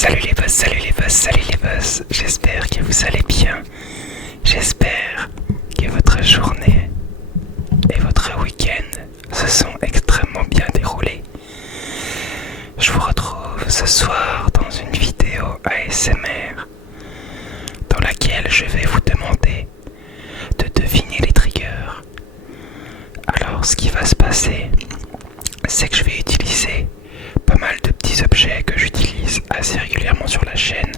salut les boss, salut les boss. J'espère que vous allez bien. J'espère que votre journée et votre week-end se sont extrêmement bien déroulés. Je vous retrouve ce soir dans une vidéo ASMR dans laquelle je vais vous demander de deviner les triggers. Alors ce qui va se passer, c'est que je vais utiliser pas mal de petits objets que j'utilise assez régulièrement sur la chaîne.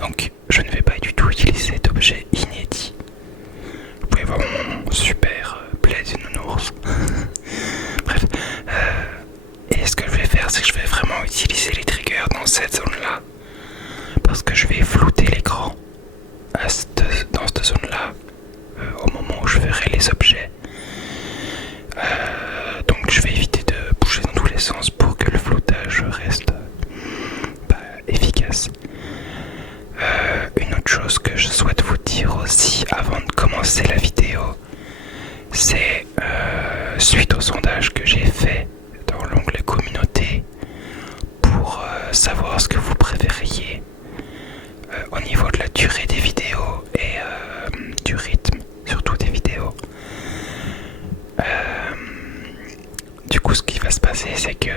Donc je ne vais pas du tout utiliser d'objets inédits. Vous pouvez voir mon super plaid de nounours. Bref. Et ce que je vais faire, c'est que je vais vraiment utiliser les triggers dans cette zone-là. Parce que je vais flouter l'écran dans cette zone-là au moment où je verrai les objets. Donc je vais éviter de bouger dans tous les sens pour que le floutage reste efficace. Une autre chose que je souhaite vous dire aussi avant de commencer la vidéo, c'est suite au sondage que j'ai fait dans l'onglet communauté pour savoir ce que vous préfériez au niveau de la durée des vidéos et du rythme surtout des vidéos. Du coup ce qui va se passer, c'est que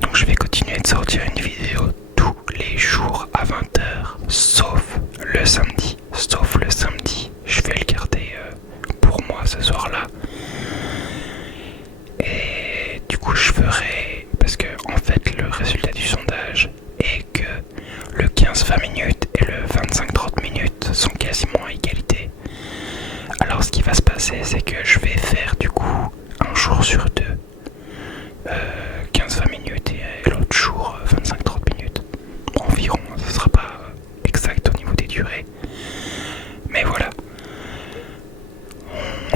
donc je vais continuer de sortir une vidéo tous les jours à 20h sauf le samedi. Je vais le garder pour moi ce soir là. Et du coup je ferai, parce que en fait le résultat du sondage est que le 15-20 minutes et le 25-30 minutes sont quasiment à égalité. Alors ce qui va se passer, c'est que je vais faire du coup un jour sur deux 15-20 minutes et l'autre jour 25-30 minutes environ. Ce sera pas exact au niveau des durées, mais voilà.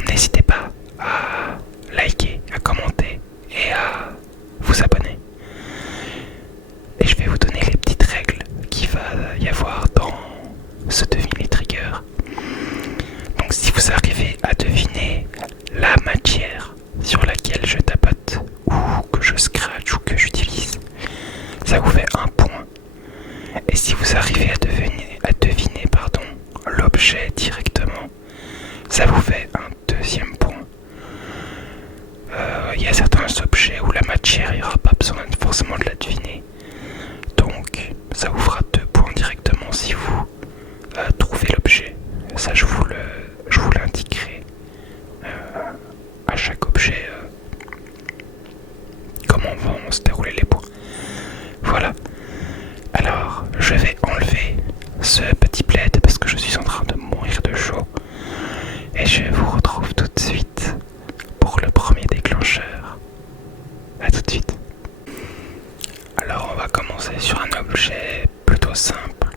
N'hésitez pas à liker, à commenter et à vous abonner. Et je vais vous donner les petites règles qu'il va y avoir dans ce devine les triggers. Donc si vous arrivez à deviner la matière sur laquelle je tapote ou que je scratch ou que j'utilise, ça vous fait un point. Et si vous arrivez à deviner l'objet directement, ça vous fait un deuxième point. Il y a certains objets où la matière, il n'y aura pas besoin forcément de la deviner. Donc ça vous fera 2 points directement si vous trouvez l'objet. Ça je vous l'indiquerai à chaque objet comment vont se dérouler les points. Voilà. Alors je vais enlever ce petit plaid parce que je suis en train de mourir de chaud. Et je vous retrouve tout de suite pour le premier déclencheur. A tout de suite. Alors on va commencer sur un objet plutôt simple.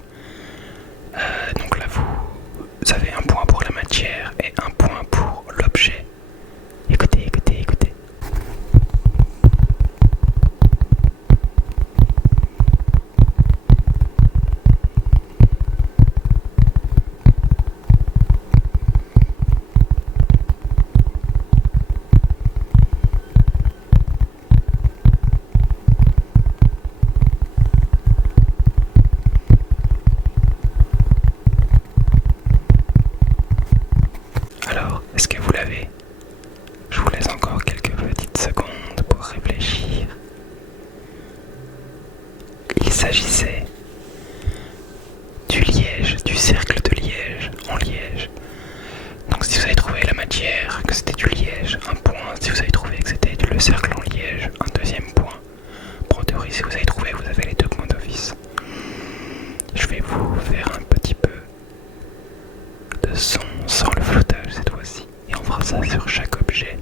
Donc là vous avez un point pour la matière et un point pour l'objet. Écoutez. Alors, est-ce que vous l'avez? Je vous laisse encore quelques petites secondes pour réfléchir. Il s'agissait du liège, du cercle de liège en liège. Donc si vous avez trouvé la matière, que c'était du liège, un point. Si vous avez trouvé que c'était le cercle en liège, un deuxième point. Bon, en théorie, si vous avez trouvé, vous avez les 2 points d'office. Je vais vous faire un petit peu de son sans le floutage cette fois-ci. Et on fera ça sur chaque objet.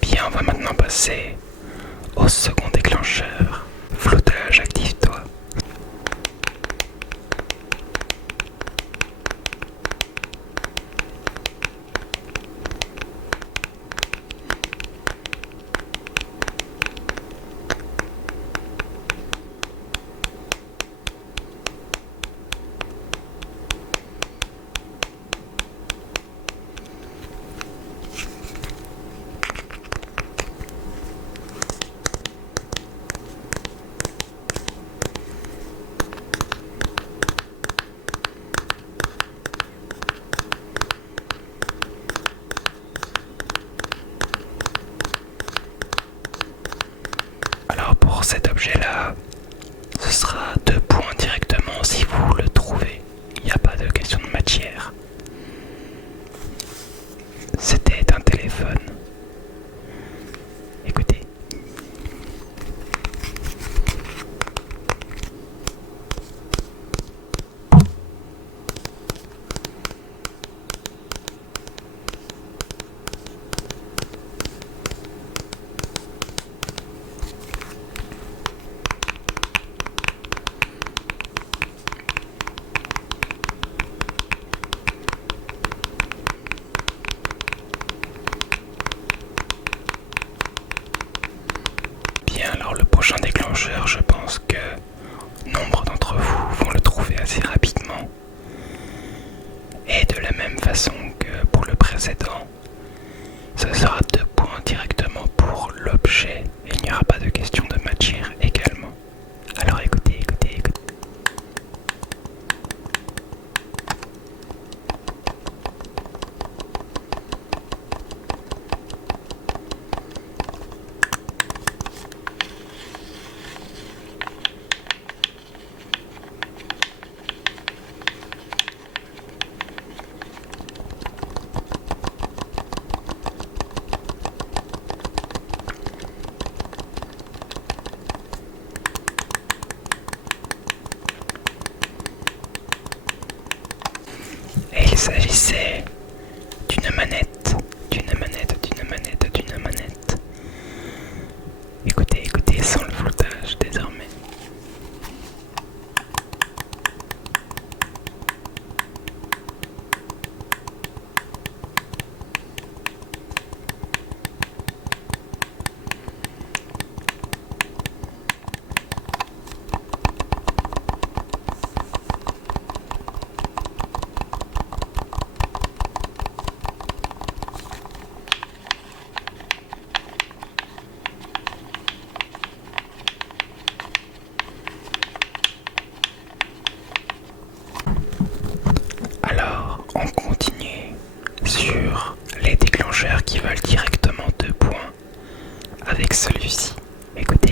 Bien, on va maintenant passer au second déclencheur. Flottage, active-toi. façon que pour le précédent. Ce sera 2 points directement pour l'objet et il n'y aura pas de question de matière également. Alors écoutez. Et il s'agissait d'une manette. Écoutez, sans le floutage désormais. Alors, on continue sur les déclencheurs qui veulent directement 2 points avec celui-ci. Écoutez.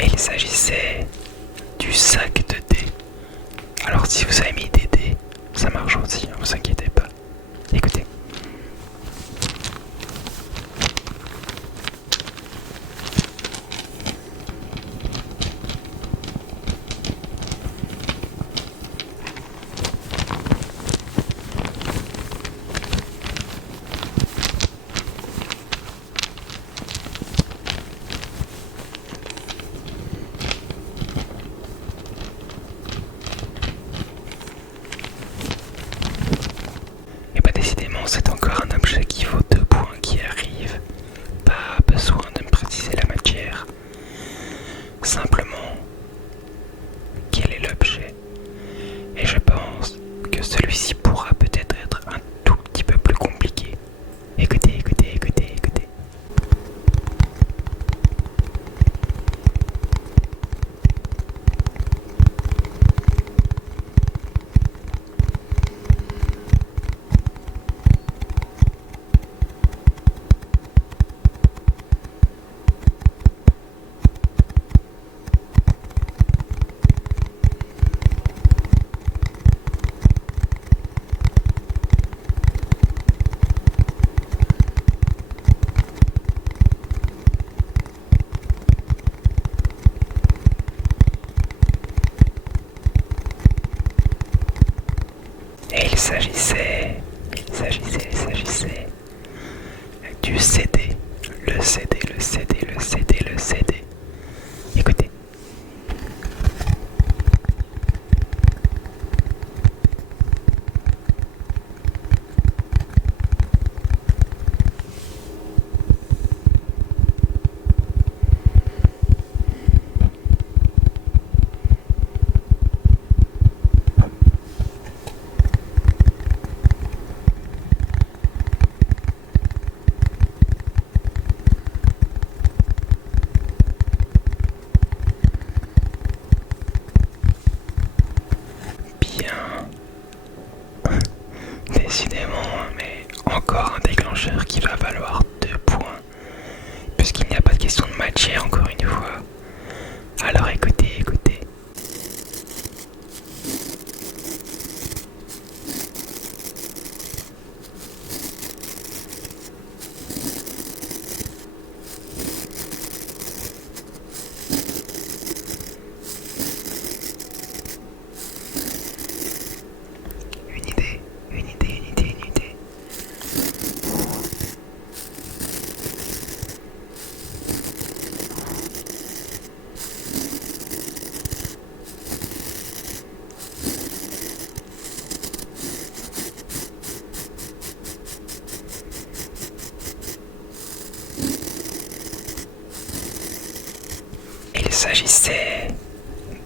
Et il s'agissait du sac de dés. Alors si vous avez mis des dés, ça marche aussi, ne vous inquiétez pas. Écoutez. Et bah décidément c'est encore un objet qui vaut 2 points qui arrive. Pas besoin de me préciser la matière. Simplement, quel est l'objet? Et je pense que celui-ci pourra peut-être être un tout petit peu plus compliqué. Écoutez. Et il s'agissait du CD. Le CD. Écoutez. s'agissait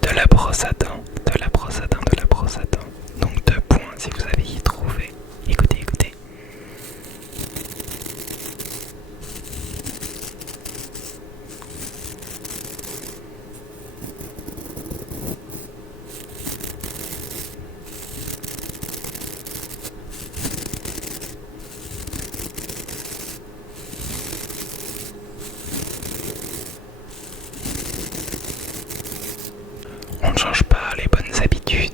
de la brosse à dents, de la brosse à dents, de la brosse à dents. Donc 2 points si vous avez y trouvé. Écoutez, écoutez. On ne change pas les bonnes habitudes,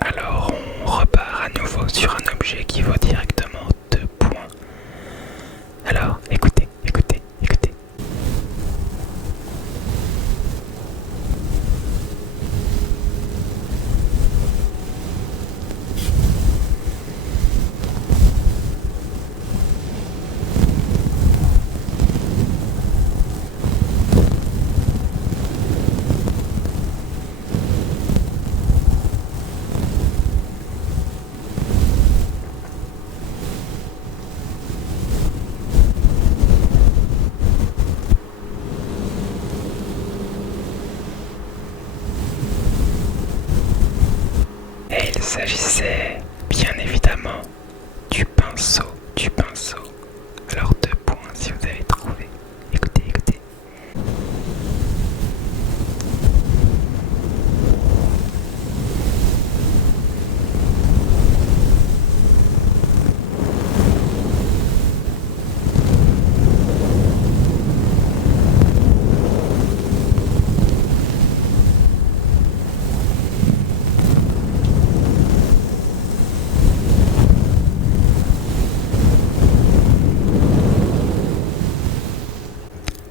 alors on repart à nouveau sur un objet qui vaut directement 2 points. Alors, écoutez, écoutez, écoutez. Et il s'agissait bien évidemment du pinceau, du pinceau. Alors 2 points si vous avez trouvé. Écoutez, écoutez.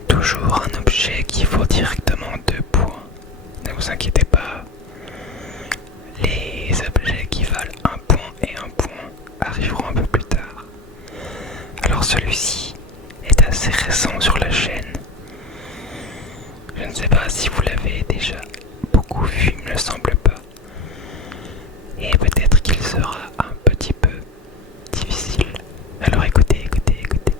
Toujours un objet qui vaut directement 2 points. Ne vous inquiétez pas. Les objets qui valent 1 point et 1 point arriveront un peu plus tard. Alors celui-ci est assez récent sur la chaîne. Je ne sais pas si vous l'avez déjà beaucoup vu, il me le semble pas. Et peut-être qu'il sera un petit peu difficile. Alors écoutez, écoutez, écoutez.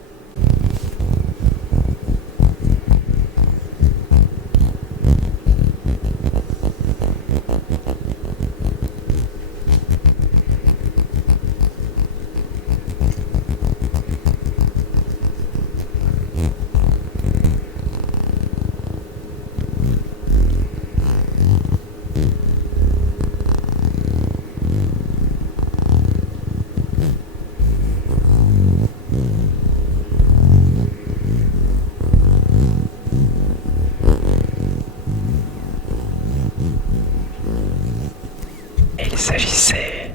Et il s'agissait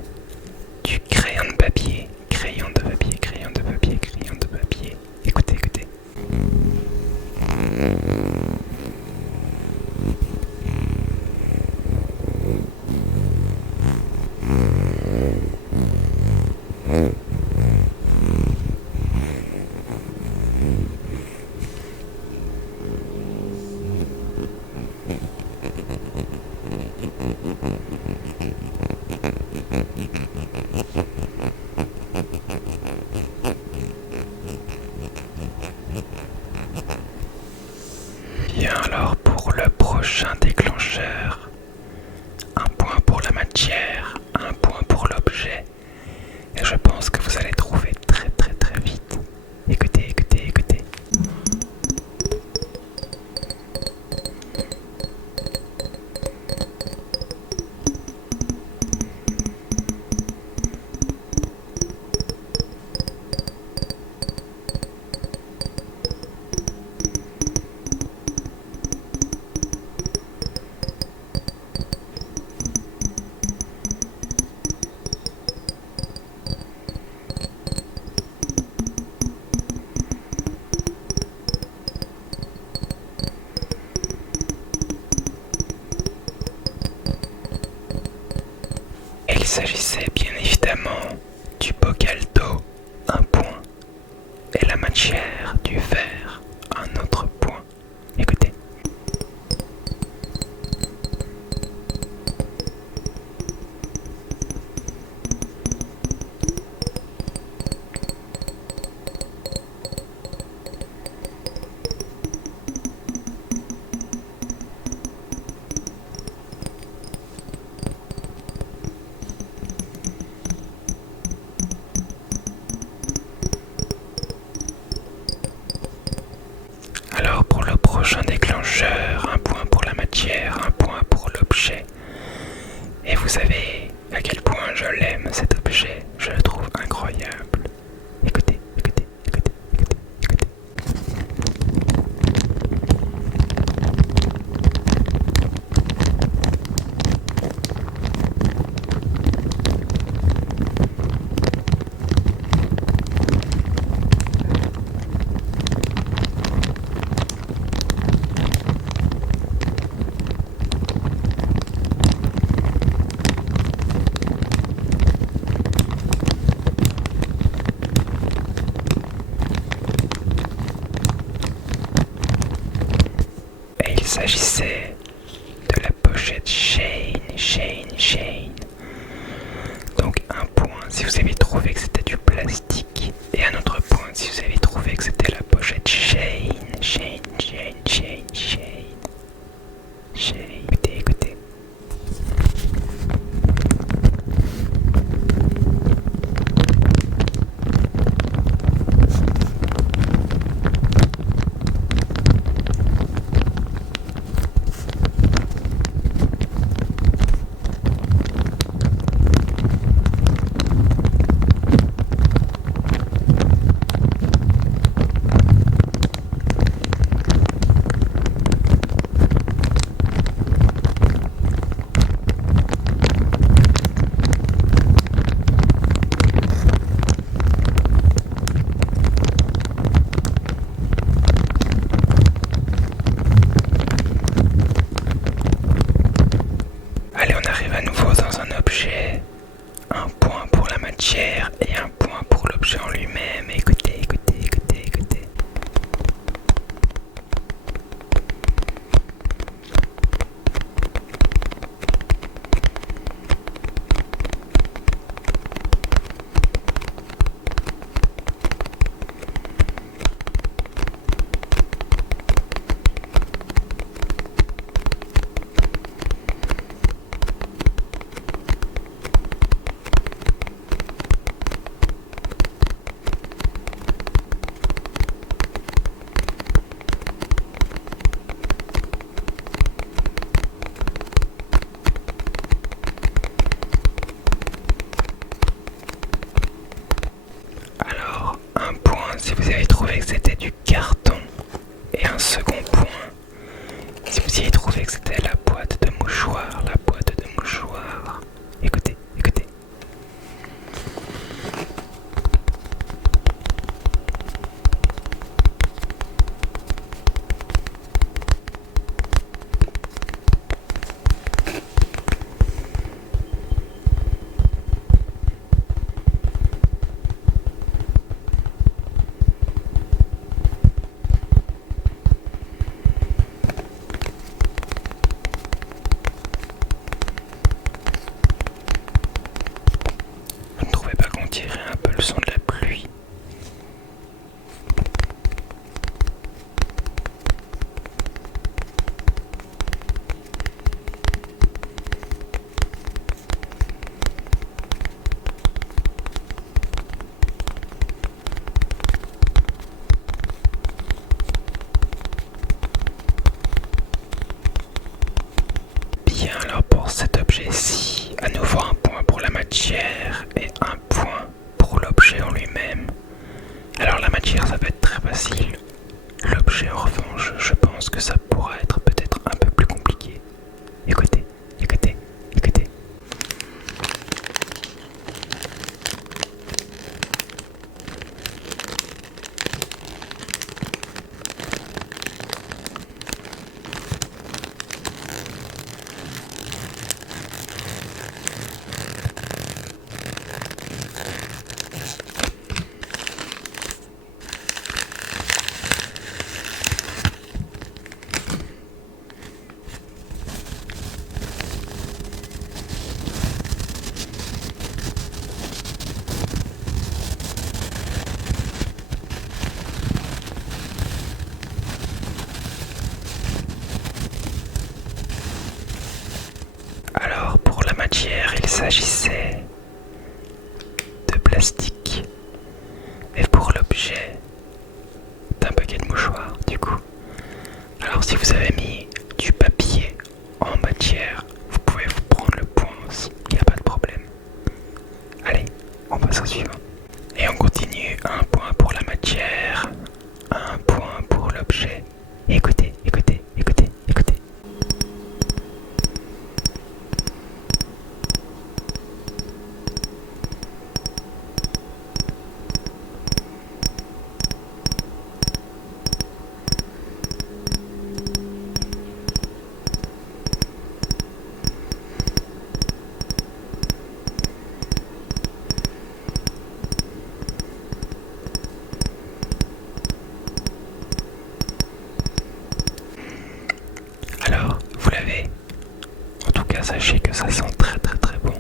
du crayon de papier, crayon de papier, crayon de papier, crayon de papier. Écoutez, écoutez. Bien, alors pour le prochain déclencheur, 1 point pour la matière, 1 point pour l'objet. Et je pense que vous allez trouver très très très vite. Écoutez, écoutez, écoutez. Il s'agissait bien évidemment du bocal d'eau, 1 point, et la matière du verre, un autre point. Écoutez. Écoutez, écoutez. Allez, on arrive à nouveau dans un objet. Un point pour la matière et un point pour l'objet en lui-même. Écoutez, écoutez, écoutez, écoutez. Alors, un point si vous avez trouvé que c'était du carton. Et un second point si vous avez trouvé que c'était la boîte de mouchoirs. La boîte de mouchoirs. Écoutez, écoutez. Vous ne trouvez pas qu'on dirait un peu le son de la pluie? Bien, alors pour cet objet-ci, à nouveau un point pour la matière et un point pour l'objet en lui-même. Alors la matière, ça va être très facile. L'objet, en revanche, je pense que ça pourra être peut-être un peu plus compliqué. Écoutez, écoutez, écoutez. Alors pour la matière, il s'agissait de plastique. Et pour l'objet, d'un paquet de mouchoirs, du coup. Alors si vous avez mis du papier en matière, vous pouvez vous prendre le point aussi, il n'y a pas de problème. Allez, on passe au suivant. Et on continue, un point pour la matière, un point pour l'objet. Écoutez, écoutez, écoutez, écoutez. Alors, vous l'avez? En tout cas, sachez que ça sent très très très bon.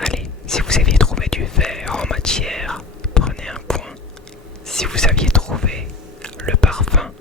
Allez, si vous aviez trouvé du verre en matière, prenez un point. Si vous aviez trouvé le parfum,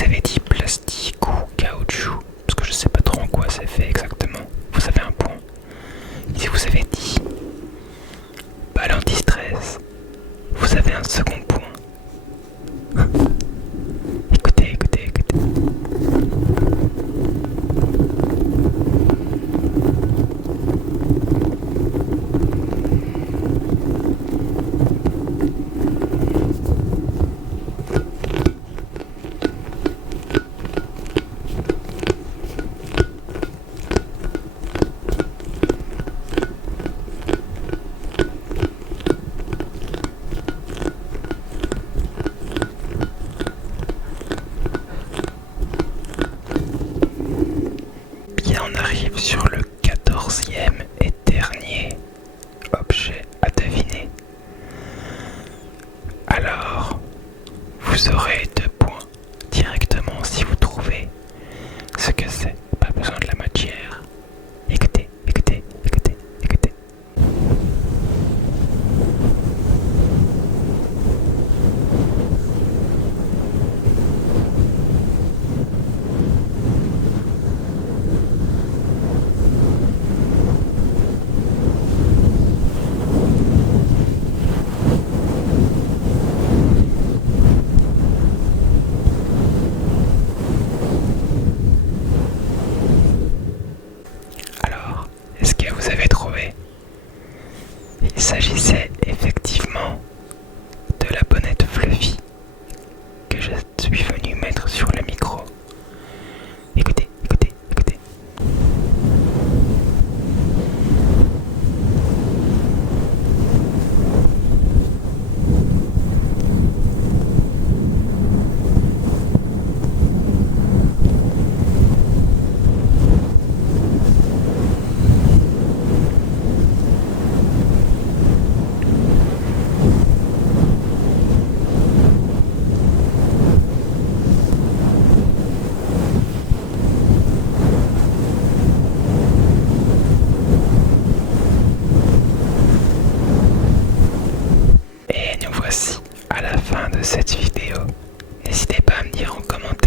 vous avez dit plastique ou caoutchouc, parce que je sais pas trop en quoi c'est fait exactement, vous avez un point. Si vous avez dit balle anti-stress, vous avez un second point. Écoutez, écoutez, écoutez. Bien, on arrive sur le 14e et dernier objet à deviner. Alors, vous aurez 2 points directement si vous trouvez ce que c'est. Pas besoin de la matière. Écoutez, écoutez, écoutez, écoutez. Alors, est-ce que vous avez trouvé? Il s'agissait effectivement de la bonnette Fluffy que je suis venu mettre sur le micro. Écoutez, écoutez, écoutez. Et nous voici à la fin de cette vidéo. N'hésitez pas à me dire en commentaire